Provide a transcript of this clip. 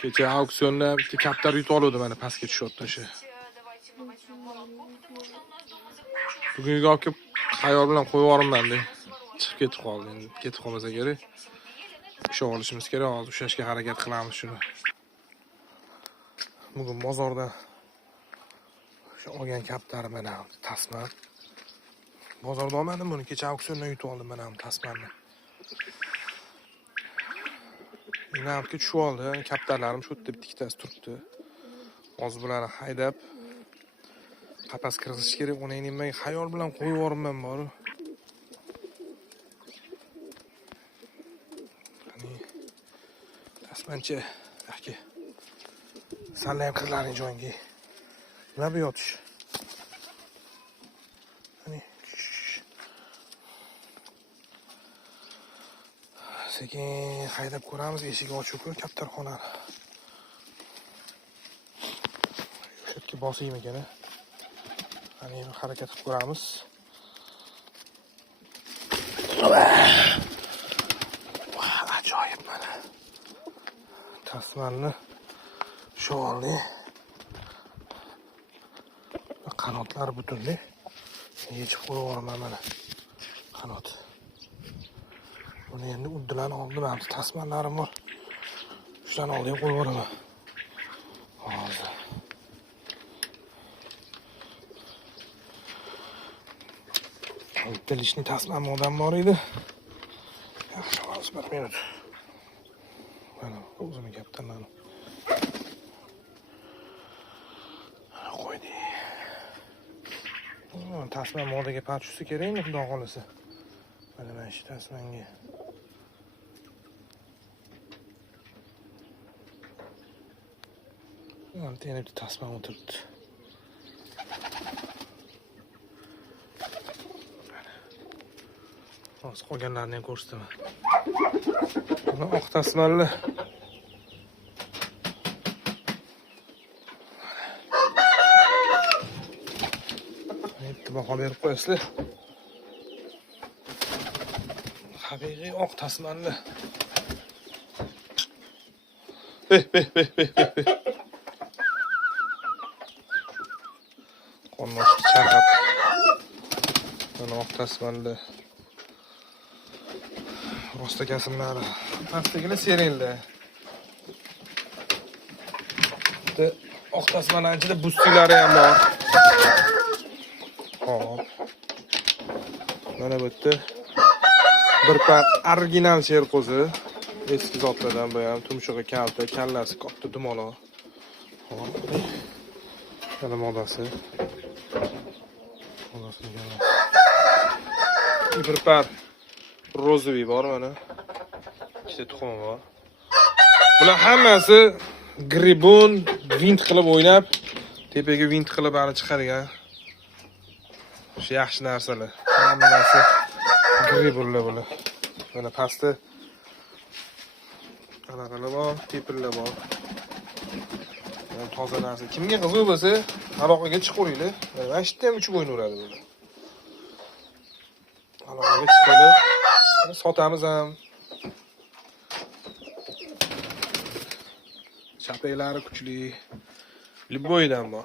Kecha auksionda bitta kaptar yutib oldi mana pastga tushyapti o'sha. Bugungi olib kelib xayol bilan qo'yib yuboraman-da. Chiqib ketib qoldi endi. Ketib qolmasa kerak. O'sha olishimiz kerak, hozir ushlashga harakat qilamiz shuni. Bugun bozorda shu olgan kaptarim mana tasma. Bozorda olmadim buni, kecha auksiondan yutib oldim mana tasmani. Inabga tushib oldi. Kaptarlarim shu yerda bittasi turibdi. Hozir bularni haydab qapas kirg'izish kerak. Uni nimaga xayol bilan qo'yib yuborman bor. Qani tasmancha aka. Sanlayam qizlarning joyiga. Nima bu yotish? Qani sekin haydab ko'ramiz, eshik ochiq-ku kaptarxonani. Shu yerga bosaymi ekan? Qani harakat qilib ko'ramiz. Ajoyib mana. Tasmanni sho'rli. Qanotlari butunli. Yechib qo'yaman mana. Qanot. Buni endi uddilarni oldim, ham tasmanlarim bor. Shularni olib qo'yib yuboraman. Hozir. Uddilishni tasman modam bor edi. Yaxshi, hozir 1 minut. Mana o'zini kaptanlarni qo'ydi. Tasman modaga parchusi kerakmi, xudo xolasa. Mana shu tasmanga. Mana tasman o'tiribdi. Hozir qolganlarini ham ko'rsataman. Mana oq tasmanli. Bitta baho berib qo'yasizlar. Haqiqiy oq tasmanli. Qonmoshni chaqab. Mana oq tasmanli. Rosta kasimlari. Pastdagina seringlar. Bitta oq tasmanning ichida bustilari ham bor. Hop. Mana bu yerda bir par original sher qo'zi. Eski zotlardan bu ham tumshug'i kalta, kallasi katta dumaloq. Hop. Mana modasi. Modasini ko'ramiz. Bir par rozoviy bor mana. Ikkita tuxum bor. Bular hammasi gribon vint qilib o'ynab, tepaga vint qilib ana chiqargan. Shu yaxshi narsalar. Hammasi gribonlar bular. Mana pastda anaqalar bor, tepirlar bor. Toza narsa. Kimga qiziq bo'lsa, aloqaga chiqaveringlar. Mana shu yerda ham uchib o'ynaveradi bular. Aloqaga chiqadi. Sotamiz ham. Chapaylari kuchli. Liboydan bor.